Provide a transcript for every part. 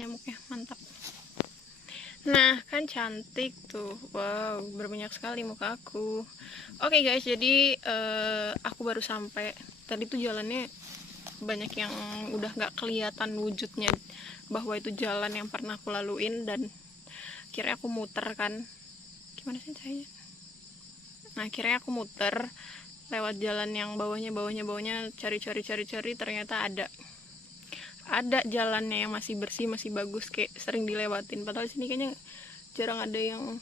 nyamuknya, mantap. Nah kan cantik tuh, wow berminyak sekali muka aku. Oke guys, jadi aku baru sampai. Tadi tuh jalannya banyak yang udah nggak kelihatan wujudnya bahwa itu jalan yang pernah aku laluin, dan akhirnya aku muter kan. Gimana sih cahaya? Nah akhirnya aku muter lewat jalan yang bawahnya, cari, ternyata ada jalannya yang masih bersih, masih bagus, kayak sering dilewatin. Padahal sini kayaknya jarang ada yang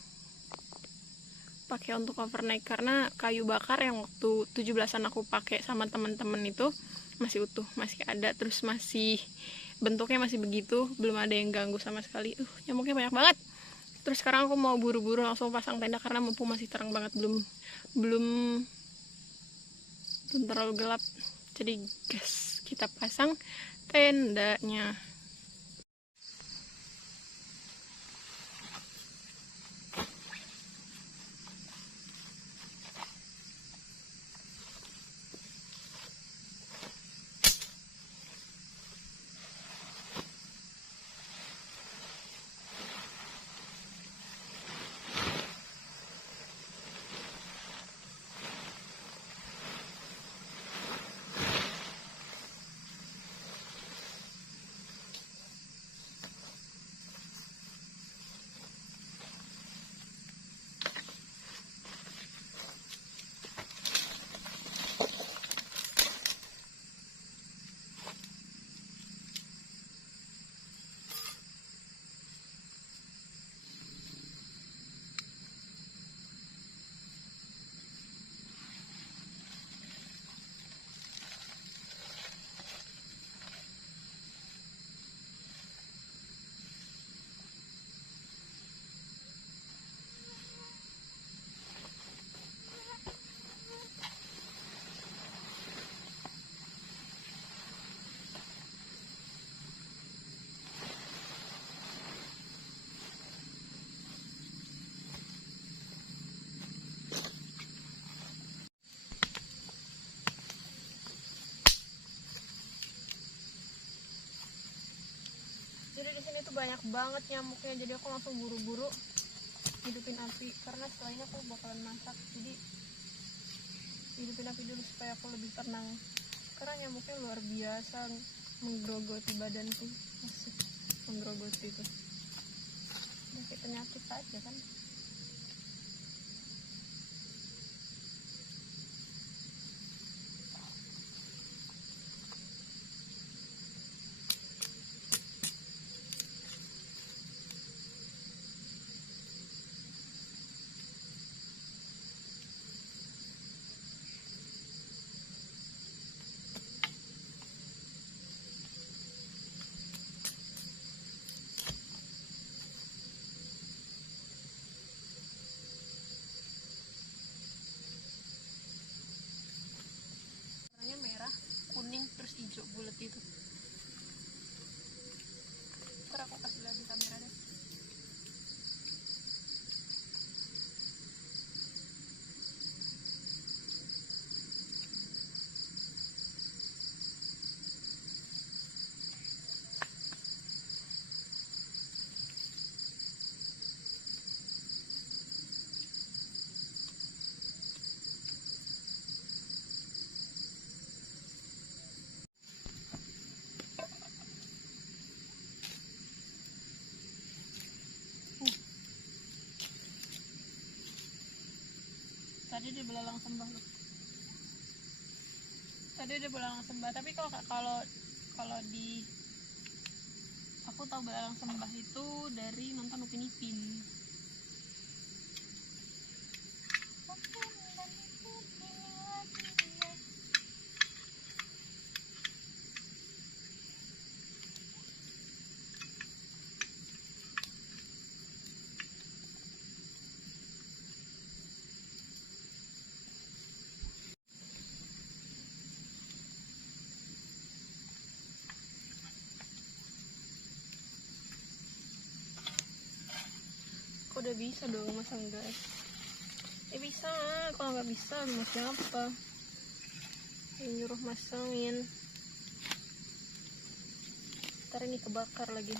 pakai untuk overnight, karena kayu bakar yang waktu 17-an aku pakai sama teman-teman itu masih utuh, masih ada, terus masih bentuknya masih begitu, belum ada yang ganggu sama sekali. Nyamuknya banyak banget. Terus sekarang aku mau buru-buru langsung pasang tenda karena mumpung masih terang banget, belum terlalu gelap. Jadi gas, kita pasang tendanya. Jadi di sini tuh banyak banget nyamuknya, jadi aku langsung buru-buru hidupin api, karena setelah ini aku bakalan masak. Jadi hidupin api dulu supaya aku lebih tenang, karena nyamuknya luar biasa menggerogoti badanku, masih menggerogoti itu. Kayak penyakit aja kan. Kuning terus hijau bulat itu. Ntar aku kasih lihat di kamera deh. Tadi dia belalang sembah loh. Tadi dia belalang sembah, tapi kalau di aku tahu belalang sembah itu dari nonton Upin Ipin. Udah bisa dong, masa enggak? Bisa, kalau nggak bisa mau siapa yang nyuruh masangin? Ntar ini kebakar lagi.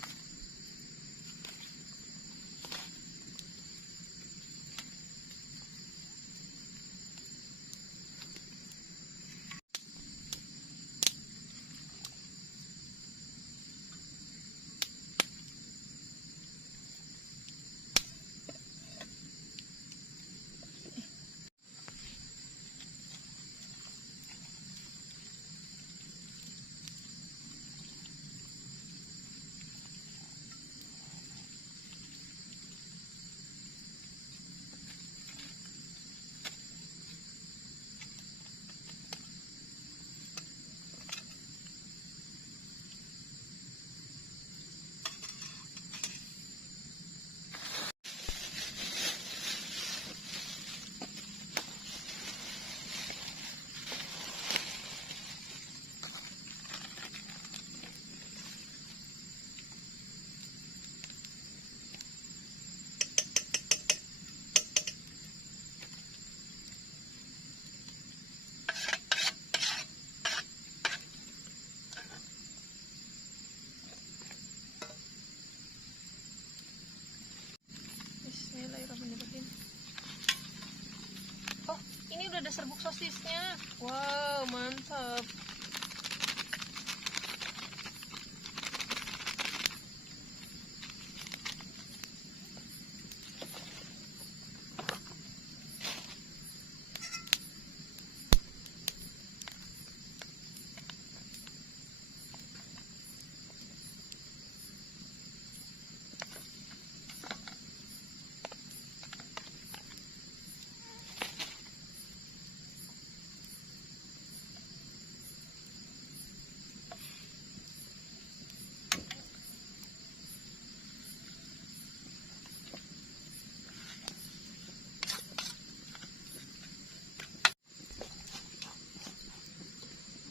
udah ada serbuk sosisnya. Wow, mantap.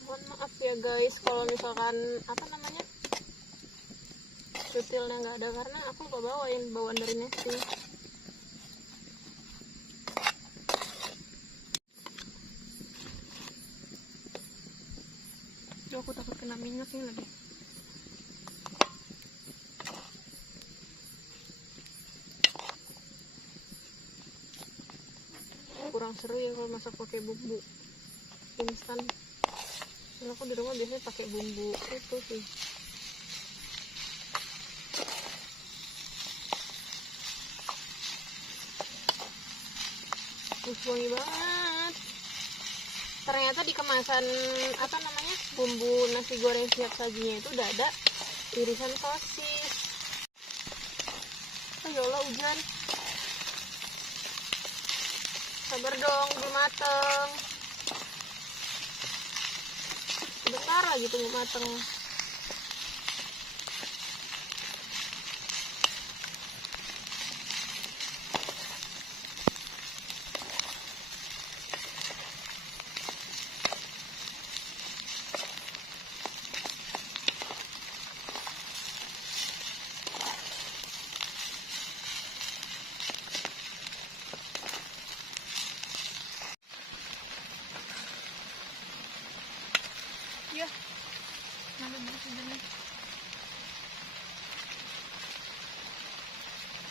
Mohon maaf ya guys kalau misalkan apa namanya detailnya nggak ada, karena aku lupa bawain bawaan dari nesting. Duh, aku takut kena minyak nih lagi. Kurang seru ya kalau masak pakai bumbu instan. Kalau aku di rumah biasanya pakai bumbu itu sih. Wangi banget. Ternyata di kemasan apa namanya bumbu nasi goreng siap sajinya itu udah ada irisan sosis. Oh ya Allah, hujan. Sabar dong, belum mateng. Sebentar lagi tunggu mateng. Ya, nambah terus hujannya.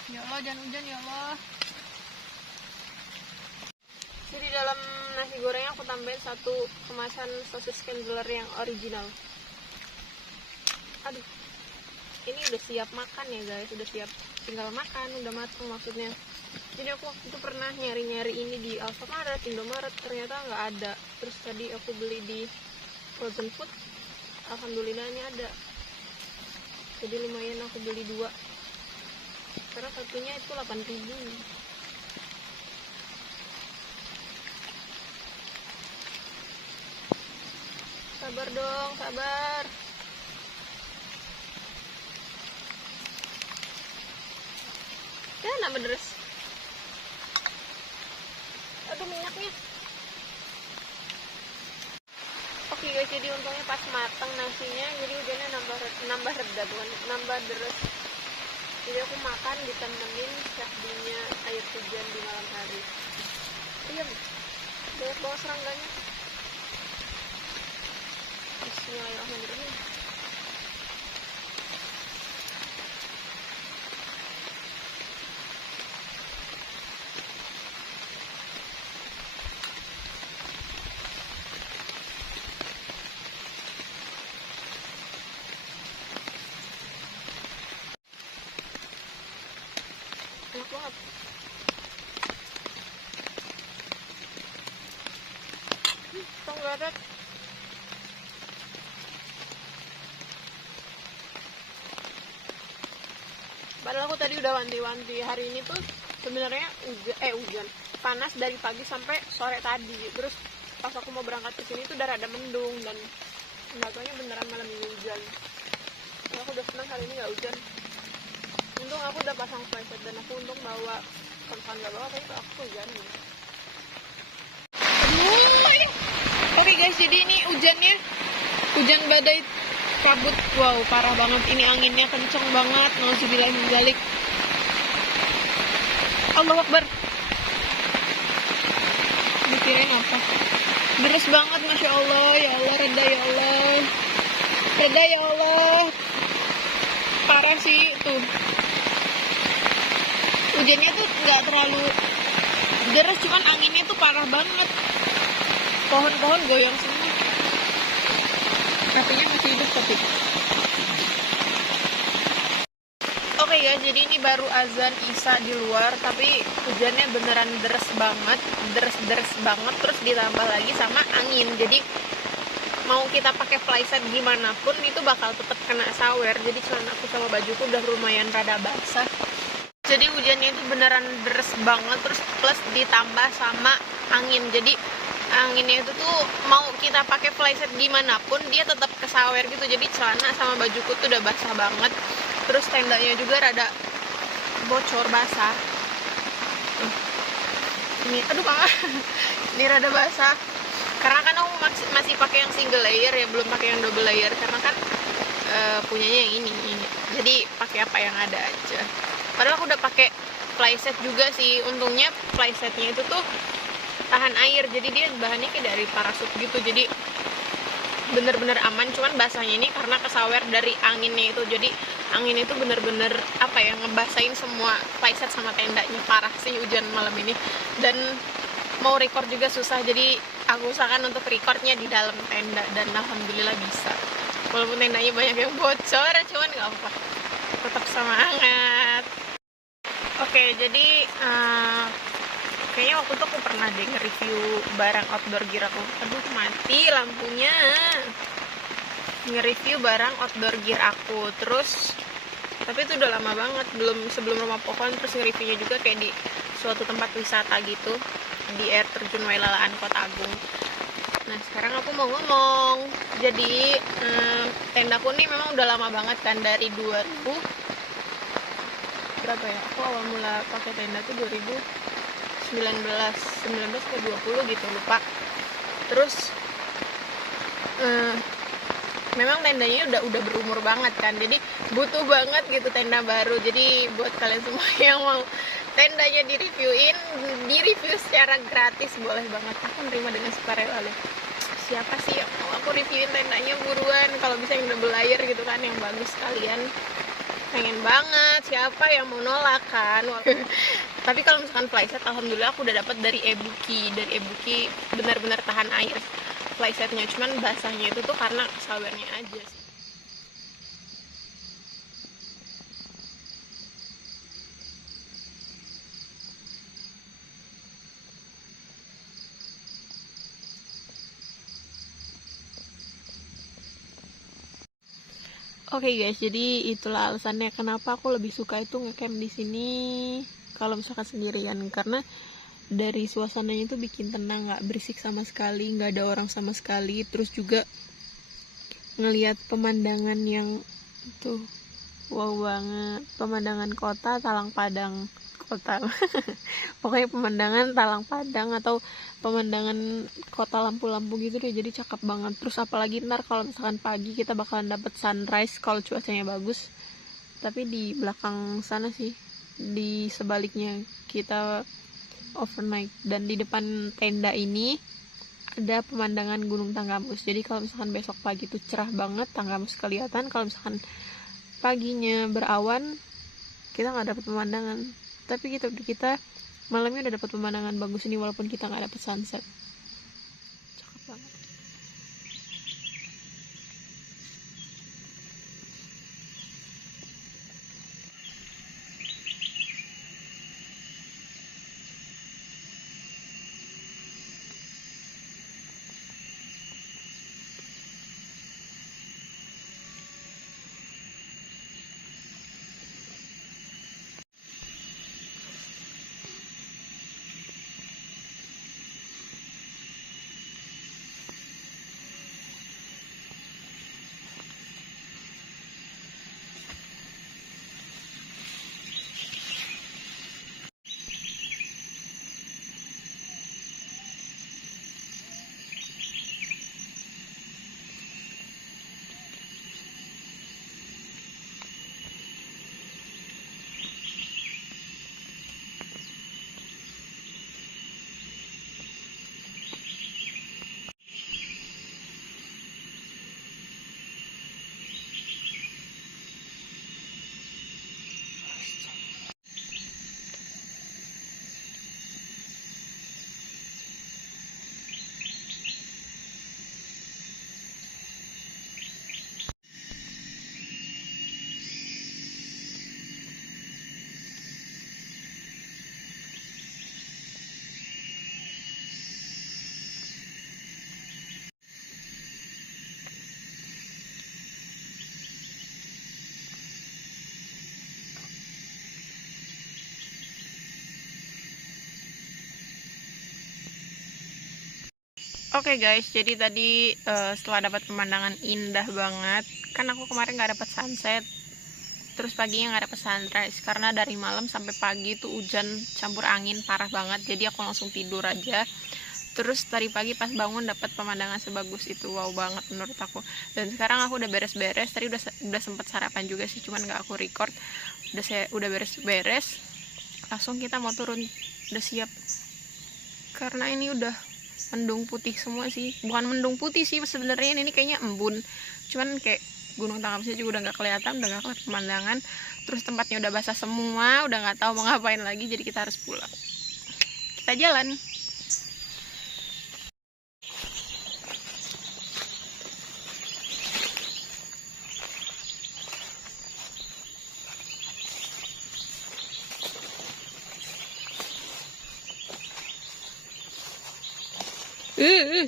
Ya Allah, jangan hujan ya Allah. Jadi dalam nasi gorengnya aku tambahin 1 kemasan sosis Candler yang original. Aduh, ini udah siap makan ya guys, udah siap tinggal makan, udah matang maksudnya. Jadi aku waktu itu pernah nyari-nyari ini di Alfamart, Indomaret, ternyata nggak ada. Terus tadi aku beli di frozen food, alhamdulillahnya ada. Jadi lumayan aku beli 2, karena satunya itu 8.000. Sabar dong, sabar. Ya, nambah deres. Aduh, minyaknya. Oke guys, jadi untungnya pas matang nasinya, jadi hujannya nambah reda, bukan nambah deres. Jadi aku makan ditemenin syahdunya air hujan di malam hari. Iya, banyak banget serangganya. Bismillahirrahmanirrahim. Enak banget. Tonggarat. Padahal aku tadi udah wanti-wanti, hari ini tuh sebenarnya hujan panas dari pagi sampai sore tadi. Terus pas aku mau berangkat ke sini tuh udah rada mendung dan nggak taunya beneran malam ini hujan. Ya, aku udah senang hari ini nggak hujan. Untung aku udah pasang flashlight dan aku untung bawa konsan nggak bawa, tapi aku hujan. Oke guys, jadi ini hujannya hujan badai kabut. Wow, parah banget. Ini anginnya kenceng banget. Nauzubillah min dzalik. Allahu Akbar. Dikirain apa? Deras banget, Masya Allah. Ya Allah, reda ya Allah. Reda ya Allah. Parah sih tuh. Hujannya tuh nggak terlalu deras, cuman anginnya tuh parah banget. Pohon-pohon goyang semua. Sapinya masih hidup tapi. Oke guys, jadi ini baru azan Isya di luar, tapi hujannya beneran deres banget, terus ditambah lagi sama angin. Jadi mau kita pakai playset gimana pun itu bakal tetap kena sawer. Jadi celana aku sama bajuku udah lumayan rada basah. Jadi hujannya itu beneran deres banget, terus plus ditambah sama angin. Jadi anginnya itu tuh mau kita pakai playset gimana pun dia tetap kesawer gitu. Jadi celana sama bajuku tuh udah basah banget. Terus tendanya juga rada bocor basah. Ini aduh Kak. Ini rada basah. Karena kan aku masih pakai yang single layer ya, belum pakai yang double layer karena kan punyanya yang ini. Jadi pakai apa yang ada aja. Padahal aku udah pakai playset juga sih. Untungnya playsetnya itu tuh tahan air. Jadi dia bahannya kayak dari parasut gitu. Jadi bener-bener aman, cuman basahnya ini karena kesawer dari anginnya itu. Jadi angin itu bener-bener apa ya, ngebasahin semua playset sama tendanya. Parah sih hujan malam ini, dan mau record juga susah. Jadi aku usahakan untuk recordnya di dalam tenda, dan alhamdulillah bisa. Walaupun tendanya banyak yang bocor, cuman gak apa-apa, tetap semangat. Oke, jadi kayaknya waktu itu aku pernah deh nge-review barang outdoor gear aku. Aduh, mati lampunya. Nge-review barang outdoor gear aku. Terus, tapi itu udah lama banget, sebelum Rumah Pohon. Terus nge-reviewnya juga kayak di suatu tempat wisata gitu, di air terjun Wailalaan, Kota Agung. Nah, sekarang aku mau ngomong. Jadi, tendaku nih memang udah lama banget kan, dari 2000 berapa ya? Aku awal mula pakai tenda tuh 19 ke 20 gitu, lupa. Terus memang tendanya udah berumur banget kan, jadi butuh banget gitu tenda baru. Jadi buat kalian semua yang mau tendanya direview secara gratis, boleh banget. Aku nerima dengan sukarela loh. Siapa sih yang mau aku reviewin tendanya, buruan. Kalau bisa yang double layer gitu kan, yang bagus sekalian. Pengen banget, siapa yang mau nolak kan. Tapi kalau misalkan playset, alhamdulillah aku udah dapat dari Ebuki. Dari Ebuki benar-benar tahan air playsetnya, cuman basahnya itu tuh karena sawernya aja sih. Oke guys, jadi itulah alasannya kenapa aku lebih suka itu ngecamp di sini kalau misalkan sendirian, karena dari suasananya itu bikin tenang, nggak berisik sama sekali, nggak ada orang sama sekali. Terus juga ngelihat pemandangan yang tuh wow banget, pemandangan kota Talang Padang, kota pokoknya pemandangan Talang Padang atau pemandangan kota lampu-lampu gitu deh, jadi cakep banget. Terus apalagi ntar kalau misalkan pagi kita bakalan dapet sunrise kalau cuacanya bagus. Tapi di belakang sana sih, di sebaliknya kita overnight, dan di depan tenda ini ada pemandangan Gunung Tanggamus. Jadi kalau misalkan besok pagi tuh cerah banget, Tanggamus kelihatan. Kalau misalkan paginya berawan, kita nggak dapat pemandangan. Tapi kita malamnya udah dapat pemandangan bagus ini, walaupun kita nggak dapat sunset. Cakep banget. Oke guys, jadi tadi setelah dapat pemandangan indah banget, kan aku kemarin nggak dapat sunset, terus paginya nggak dapat sunrise karena dari malam sampai pagi itu hujan campur angin parah banget, jadi aku langsung tidur aja. Terus tadi pagi pas bangun dapat pemandangan sebagus itu, wow banget menurut aku. Dan sekarang aku udah beres-beres, tadi udah sempet sarapan juga sih, cuman nggak aku record. Udah beres-beres, langsung kita mau turun, udah siap. Karena ini udah mendung putih semua sih, bukan mendung putih sih sebenarnya, ini kayaknya embun, cuman kayak Gunung Tanggamusnya juga udah nggak kelihatan, udah nggak kelihatan pemandangan, terus tempatnya udah basah semua, udah nggak tahu mau ngapain lagi, jadi kita harus pulang. Kita jalan.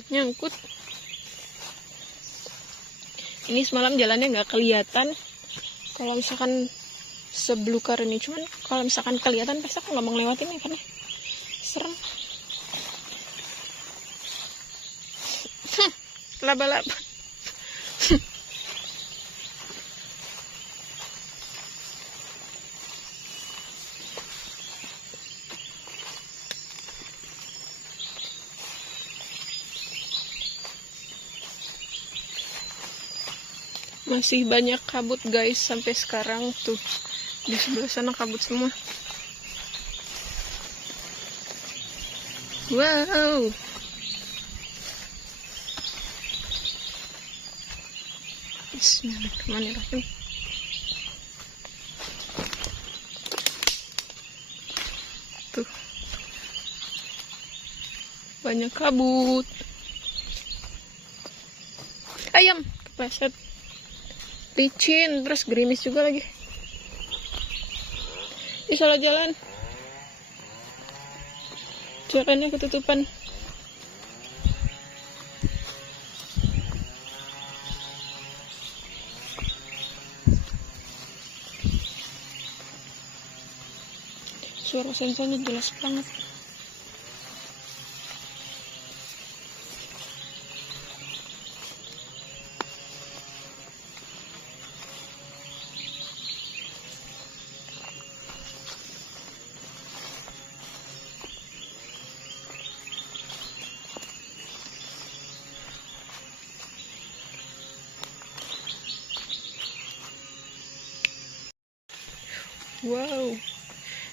Nyangkut. Ini semalam jalannya nggak kelihatan kalau misalkan seblukar ini, cuman kalau misalkan kelihatan pasti aku nggak mau ngelewatin ya, karena serem. Laba-laba. Masih banyak kabut guys sampai sekarang tuh, di sebelah sana kabut semua. Wow. Bismillahirrahmanirrahim. Tuh, banyak kabut. Ayam kepleset. Licin, terus gerimis juga lagi. Ih, salah jalan. Jalannya ketutupan. Suara sensornya jelas banget. Wow,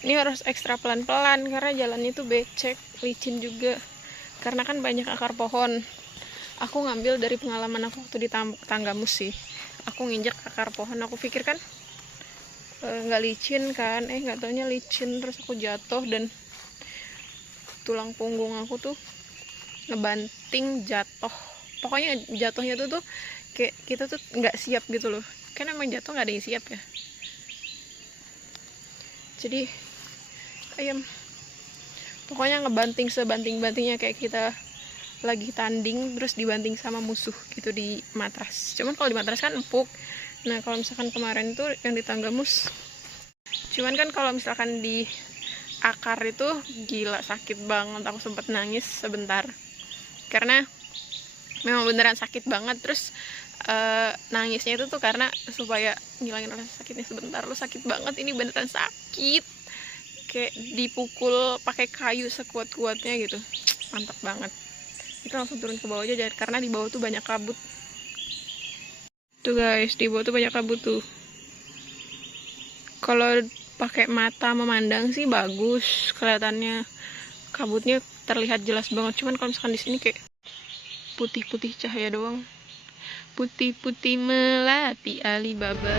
ini harus ekstra pelan-pelan karena jalannya itu becek, licin juga. Karena kan banyak akar pohon. Aku ngambil dari pengalaman aku waktu di Tanggamus sih. Aku nginjek akar pohon, aku pikir kan nggak licin kan, nggak taunya licin. Terus aku jatuh dan tulang punggung aku tuh ngebanting, jatuh. Pokoknya jatuhnya tuh kayak kita tuh nggak siap gitu loh. Kan emang jatuh nggak ada yang siap ya. Jadi ayam pokoknya ngebanting sebanting-bantingnya, kayak kita lagi tanding terus dibanting sama musuh gitu di matras. Cuman kalau di matras kan empuk. Nah kalau misalkan kemarin tuh yang di Tanggamus, cuman kan kalau misalkan di akar itu gila sakit banget. Aku sempat nangis sebentar karena memang beneran sakit banget. Terus nangisnya itu tuh karena supaya ngilangin rasa sakitnya sebentar. Lo sakit banget, ini beneran sakit, kayak dipukul pakai kayu sekuat-kuatnya gitu. Mantap banget. Kita langsung turun ke bawah aja karena di bawah tuh banyak kabut. Tuh guys, di bawah tuh banyak kabut tuh. Kalau pakai mata memandang sih bagus kelihatannya, kabutnya terlihat jelas banget. Cuman kalau misalkan di sini kayak putih-putih cahaya doang. Putih-putih melati Alibaba.